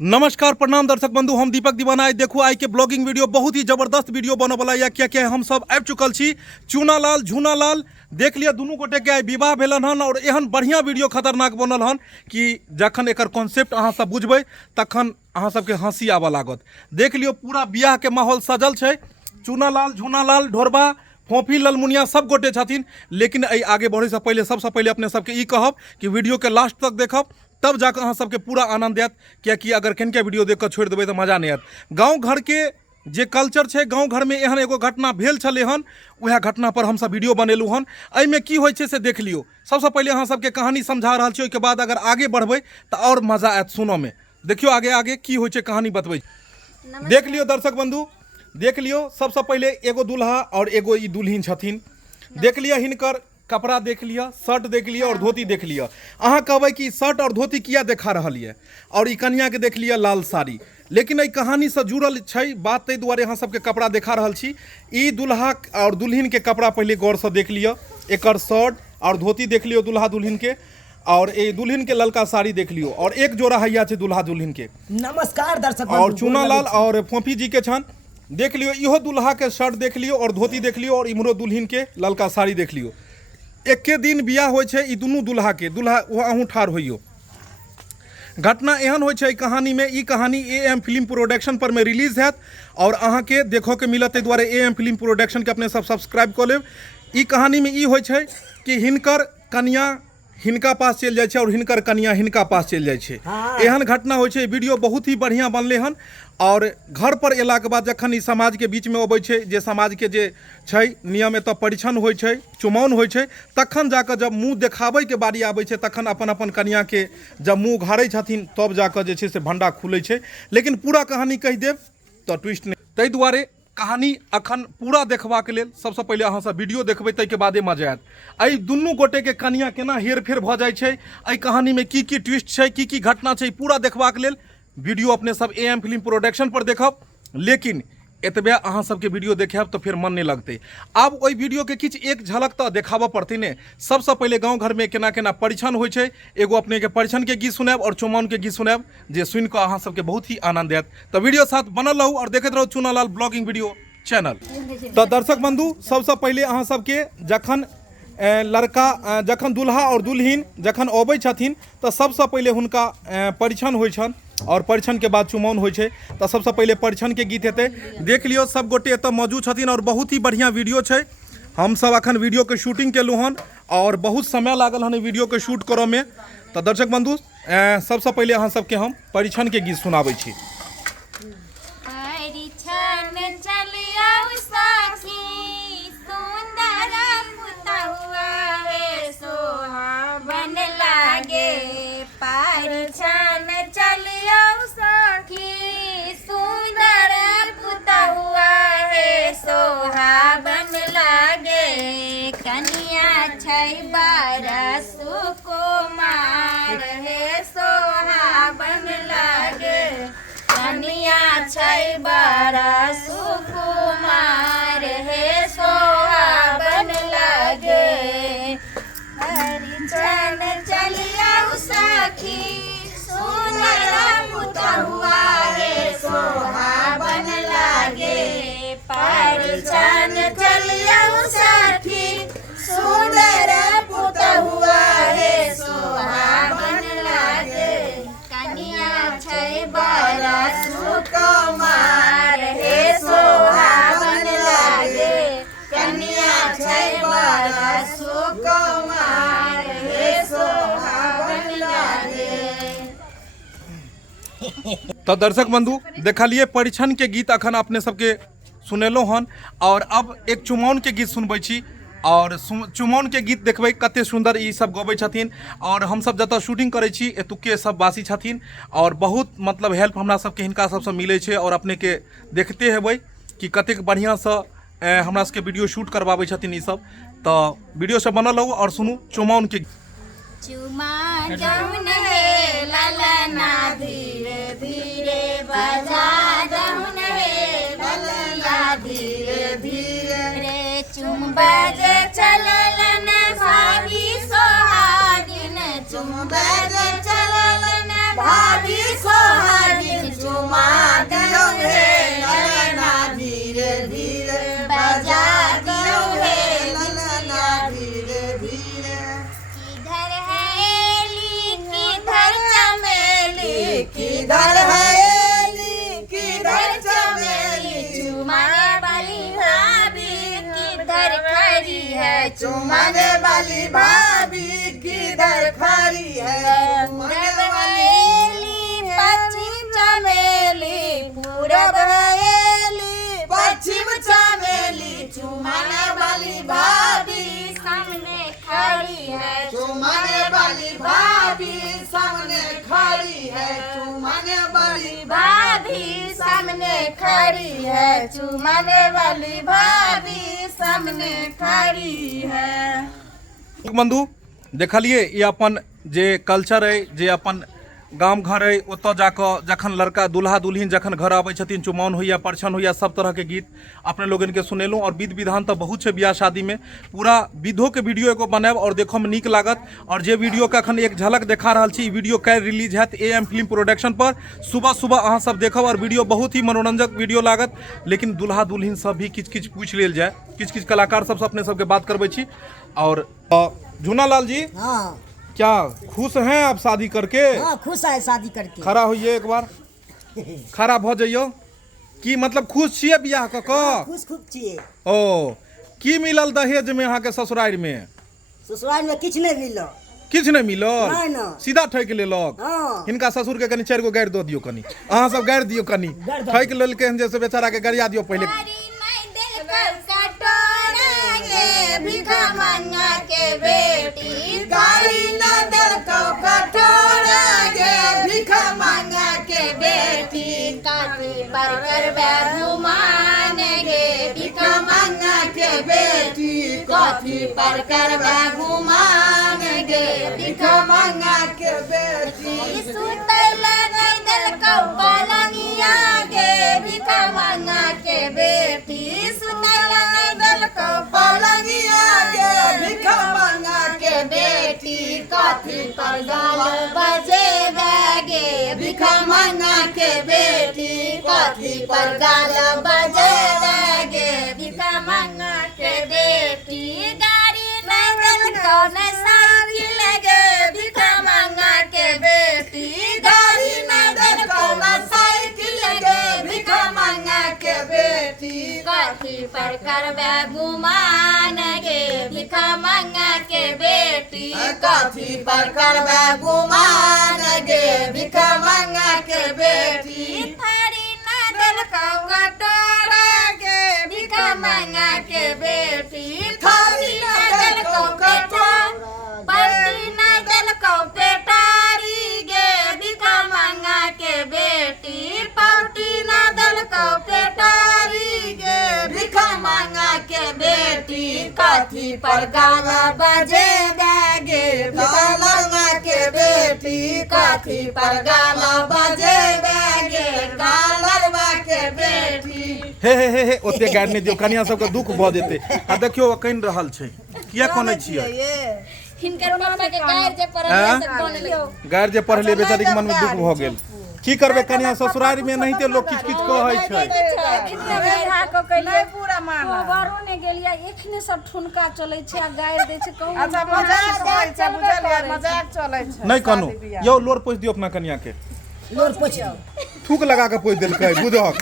नमस्कार प्रणाम दर्शक बंधु, हम दीपक दीवाना आई देखू आई के ब्लॉगिंग वीडियो बहुत ही जबरदस्त वीडियो बने वाला या क्या हम सब आबि चुकल छी चूनालाल झूनालाल। देख लिया दुनू गोटे के आई विवाह भेलन हन और एहन बढ़िया वीडियो खतरनाक बनल हन कि जखन एकर कॉन्सेप्ट अहाँ सब बुझबै तखन अहाँ सबके हंसी आबऽ लागत। देख लियो पूरा बियाह के माहौल सजल छै, चूनालाल झूनालाल ढोरबा फोफी ललमुनिया सब गोटे छथिन। लेकिन एहि आगे बढ़े से पहले सबसे पहले अपने सबके ई कहब कि वीडियो के लास्ट तक देखब, तब जाकर अहाँ सबके पूरा आनंद आयत। कियाकि अगर कनिके वीडियो देख कर छोड़ देबै तो मजा नहीं आयत। गाँव घर के जे कल्चर छै, गाँव घर में एहन एगो घटना भेल छलै हन, वह घटना पर हम सब वीडियो बनेलू हन। एहिमे की होइ छै से देख लियो। सबसे पहले अहाँ सबके कहानी समझा रहल छी, ओहिके बाद अगर आगे बढ़बै तो और मजा आयत सुनो में। देखियो आगे आगे की होइ छै कहानी बतबै। देख लियो दर्शक बंधु, देख लियो। सबसे पहले एगो दूल्हा और एगो ई दुल्हिन छथिन। देख लिया हिनकर कपड़ा देख लिया, शर्ट देख लिया और धोती देख लिया। अहाँ कहबै कि शर्ट और धोती किया देखा रहल है, और ई कन्या के देख लिया लाल साड़ी। लेकिन एहि कहानी से जुड़ल छै बात, ताहि दुआरे अहाँ सबके कपड़ा देखा रहल छी। ई दूल्हा और दुल्हिन के कपड़ा पहले गौर से देख लिया। एकर शर्ट और धोती देख लियो दूल्हा दुल्हिन के, और ए दुल्हिन के ललका साड़ी देख लियो, और एक जोड़ा हैया छै दूल्हा दुल्हिन के। नमस्कार दर्शक और चूनालाल और फोफी जी के छन। देख लियो इहो दूल्हा के शर्ट देख लियो और धोती देख लियो, और इम्हरो दुल्हिन के ललका साड़ी देख लियो। एके दिन बियाह होइ छै ई दुनू दूल्हा के, दूल्हा अहूँ ठाढ़ होइयो। घटना एहन होइ छै कहानी में। ई कहानी AM फिल्म प्रोडक्शन पर में रिलीज हैत और अहाँ के देखो के मिलत, ताहि दुआरे AM फिल्म प्रोडक्शन के अपने सब सब्सक्राइब कऽ लेब। ई कहानी में ई होइ छै कि हिनकर कन्या हिनका पास चल जाए और हिनकर कन्या हिनका पास चल जाए। एहन घटना होइ छै। वीडियो बहुत ही बढ़िया बनले हन। और घर पर एला के बाद जखन ई समाज के बीच में अबै छै, जे समाज के जे छै नियम, एतऽ परिछन होइ छै, चुमाओन होइ छै, तखन जाकर जब मुँह देखाबै के बारी आबै छै, तखन अपन अपन कन्या के जब मुँह उघारै छथिन तब जाकर जे छै से भंडा खुलै छै। लेकिन पूरा कहानी कहि देब तो ट्विस्ट नहीं, ताहि दुआरे कहानी अखन पूरा देखबाक लेल सबसे पहले अहाँ सब वीडियो देखबै, ताहि के बादे मजा आयत। एहि दुनू गोटे के कन्या केना हेर फेर भऽ जाइ छै, एहि कहानी में की ट्विस्ट छै, की घटना छै, पूरा देखबाक लेल वीडियो अपने सब AM फिल्म प्रोडक्शन पर देखब। लेकिन एतबे अहाँ सबके वीडियो देखब तो फिर मन नहीं लगते। आब ओहि वीडियो के किछ एक झलक तो देखाबऽ पड़तै ने। सबसे पहले गाँव घर में केना केना परिछन होइ छै, एगो अपने के परिछन के गीत सुनाब और चुमाओन के गीत सुनाब, जे सुनि कऽ अहाँ सबके बहुत ही आनंद आयत। तो वीडियो साथ बनल रहू और देखैत रहू चूनालाल ब्लॉगिंग वीडियो चैनल। तो दर्शक बंधु, सबसे पहले अहाँ सबके जखन लड़का जखन दूल्हा और दुल्हिन जखन अबै छथिन तो सबसे पहले हुनका परिछन होइ छन, और परिछन के बाद चुमाओन होइ छै। तो सबसे पहले परिछन के गीत हेतै। देख लियो सब गोटे एतऽ मौजूद छथिन और बहुत ही बढ़िया वीडियो छै। हम सब अखन वीडियो के शूटिंग केलहुँ हन और बहुत समय लागल हन वीडियो के शूट करऽ में। तो दर्शक बंधु, सबसे पहले अहाँ सबके हम परिछन के गीत सुनाबै छी। कनिया छै बरस कुमार हे सोहाबन लागे, कनिया छै बरस कुमार हे सोहाबन लागे। परिछन चलिया सखी सुंदर पुतहुआ हे सोहाबन लागे, परिछन चलिया सखी सुंदर पुतहुआ हे सोहाबन लागे, कनिया छै बरस कुमार हे सोहाबन लागे, कनिया छै बरस कुमार हे सोहाबन लागे। तो दर्शक बंधु, देखलिए परिछन के गीत अखन अपने सबके सुनेलो हन, और अब एक चुमाओन के गीत सुनबै छी। और चुमाओन के गीत देखबै कते सुंदर ई सब गबै छथिन। और हम सब जतऽ शूटिंग करै छी एतुके सब वासी छथिन, और बहुत मतलब हेल्प हमरा सबके हिनका सबसँ मिलै छै। और अपने के देखते हेबै कि कतेक बढ़िया से हमरा सबके वीडियो शूट करवाबै छथिन ई सब। तो वीडियो से बनल रहू और सुनू चुमाओन के। चुमा जौन हे ललना धीरे धीरे बजा, जौन हे ललना धीरे धीरे चुम बजे चललन भाभी सोहागिन, चुम बजे चललन भाभी सोहागिन। चुमाने वाली भाभी किधर खड़ी है? चुमाने वाली पश्चिम चमेली पूरब हवेली, पश्चिम चमेली चुमाने वाली भाभी सामने खड़ी है। चुमाने वाली भाभी सामने खड़ी है। चुमाने वाली भाभी सामने खड़ी है, चुमाने वाली भाभी सामने खड़ी है। बंधु देखलिए ये अपन जे कल्चर है, जे अपन गाम घर है, ओतऽ जाकऽ जखन लड़का दूल्हा दुल्हिन जखन घर आबै छथिन, चुमाओन होइया, परछन होइया, सब तरह के गीत अपने लोगन के सुनेलहुँ। और विध विधान तऽ बहुत छै बियाह शादी में, पूरा विधो के वीडियो एगो बनायब और देखऽ में नीक लागत। और जे वीडियो के अखन एक झलक देखा रहल छी, ई वीडियो काल्हि रिलीज हैत AM फिल्म प्रोडक्शन पर। सुबह सुबह अहाँ सब देखब और वीडियो बहुत ही मनोरंजक वीडियो लागत। लेकिन दूल्हा दुल्हिन सब भी किछ किछ पूछ लेल जाय, किछ किछ कलाकार सबसँ अपने सबके बात करबै छी। और झूना लाल जी, हाँ क्या खुश हैं आप शादी करके? हाँ खुश है शादी करके। खड़ा होइए एक बार, खड़ा भ जाइयो। की मतलब खुश छियै बियाह क क? खुश खूब छिए। ओ की मिलल दहेज में अहाँ के ससुराल में? ससुराल में किछ नहीं मिलो। किछ नहीं मिलल? नहीं ना। सीधा ठैक लेलक। हाँ। हिनका ससुर के कनी 4 गो गारि दऽ दियौ, कनी अहाँ सब गारि दियौ, कनी गारि दऽ ठैक लेलकै हन जैसे बेचारा के गरिया दियौ पहिले। भिखा मंगा के बेटी गाड़ी न दल को कटोरा गे भिखा मांगा के बेटी। काफी पर कर घुमान गे भिखा मांगा के बेटी कॉफी पर कर घुमान गे भिखा मांगा के बेटी। सुतैल नहीं दल को पलंगिया गे भिखा मंगा के बेटी। सुतैल नहीं दल को पलंगिया गे भिखा मांगा के बेटी कॉफी पर गाल बजे गे भिखा मांगा के बेटी कॉफी पर गाल बजे गे भिखा मंगा के बेटी। गाड़ी नहीं दल को न साइकिल गे भिखा मंगा के बेटी। गाड़ी न दल को न साइकिल गे भिखा मांगा के बेटी। कथी पर करबे गुमान गे भिखा मंगा के बेटी। कॉफी पर करबे गुमान गे भिखा मांगा के बेटी। थारी न दल को कटोरा गे भिखा मंगा के बेटी। थारी न दल को कटोरा पट्टी न दल को पेटारी गे भिखा मंगा के बेटी। पट्टी न दल को पेटारी गे भिखा मांगा के बेटी कथी पर गाना बजे गे भिखा मांगा के बेटी कॉफी पर गाना बजे गे गालरवा के बेटी। हे ओते गारि नहि दियौ, कनिया सबके दुख भऽ जेतै। आ देखियो कनि रहल छै, किया कनै छियै? हिनकर पापा के गायर जे पढ़ल से कोन लियो। गारि जे पढ़ले बेचारी के मन में दुख भऽ गेल। की करबै, कनिया ससुराल में नहीं ते लोग किछ किछ कहै छै। नहीं पूरा माना बारो ने गेलिया एखने सब ठुनका चलै छै आ गायर दै छै कहू। अच्छा मजाक चलै छै, बुझलियै मजाक चलै छै। नहीं कनो यो लोर पोछ दियो अपना कनिया के। लोर पोछ थूक लगा के पोछ देलकै, बुझक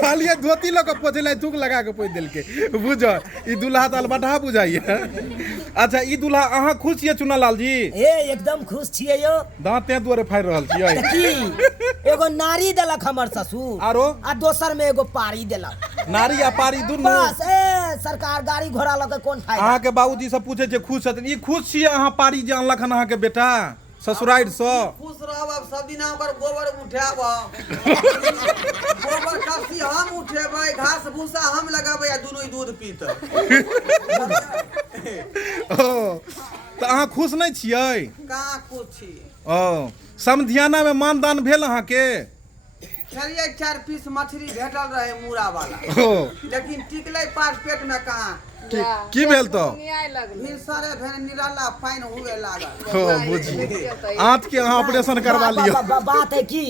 खाली धोती लऽ के पोछले, थूक लगा के पोछ देलकै, बुझ। ई दूल्हा ताल बढ़ा बुझाइए। अच्छा ई दूल्हा अहाँ खुश छियै चुनालाल जी? ए एकदम खुश छिए यो। दांत ते दुआरे फाड़ि रहल छियै? की एगो नारी देलक हमर ससुर, आरो आ दोसर में एगो पारी देलक। नारी आ पारी दुनू? बस ए सरकार गाड़ी घोड़ा लऽ के कोन फायदा। अहाँ के बाबूजी सब पूछे छै खुश छथिन। ई खुश छियै अहाँ पारी जे अनलक हन अहाँ के बेटा ससुराल सँ? खुश रहब, सब दिन ओकर गोबर उठाब, गोबर कसी हम उठेबै, घास भूसा हम लगाबै आ दुनू दूध पीतै। तऽ अहाँ खुश नहीं छियै? कहाँ खुश छी? ओ समधियाना में मानदान भेल अहाँ के? छलिए 4 पीस मछली भेटल रहे मूड़ा वाला, लेकिन टिकले पास पेट में कहाँ। की भेल तो? फिर सारे भेन निराला पाइन हुए लागल। हो बुझी आंत के अहाँ ऑपरेशन करवा लियो। बात है की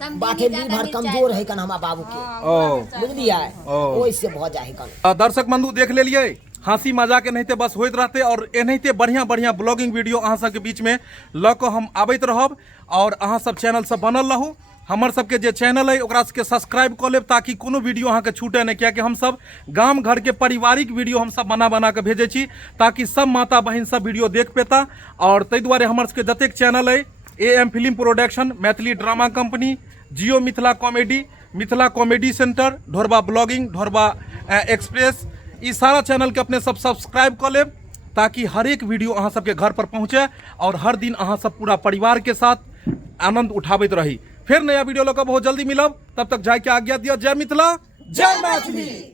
बात है लीवर कमजोर है कन हमारा बाबू के, ओ बुझलियै ओइसे भ जाय है कन। दर्शक बंधु देख लेलिए, हंसी मजाक एनाहिते बस होइत रहते और एनाहिते बढ़िया बढ़िया ब्लॉगिंग वीडियो अहाँ सबके बीच में लऽ कऽ हम आबैत रहब। और अहाँ सब चैनल सब बनल रहू, हमर सबके जे चैनल है ओकरा सबके सब्सक्राइब कर लेब ताकि कोनो वीडियो अहाँके छूटे नहीं, कियाकि हम सब गाम घर के पारिवारिक वीडियो हम सब बना के भेजे छी ताकि सब माता बहन सब वीडियो देख पेता। और ताहि दुआरे हमर सबके जतेक चैनल है AM film production, Maithili drama company, Jio Mithila comedy, Mithila comedy centre, Dhorba blogging, Dhorba express, ई सारा चैनल के अपने सब सब्सक्राइब कर लेब ताकि हर एक वीडियो अहाँ सबके घर पर पहुँचे और हर दिन अहाँ सब पूरा परिवार के साथ आनंद उठाबैत रही। फिर नया वीडियो लऽ कऽ बहुत जल्दी मिलब, तब तक जाय के आज्ञा दिअ। जय मिथिला, जय मैथिली।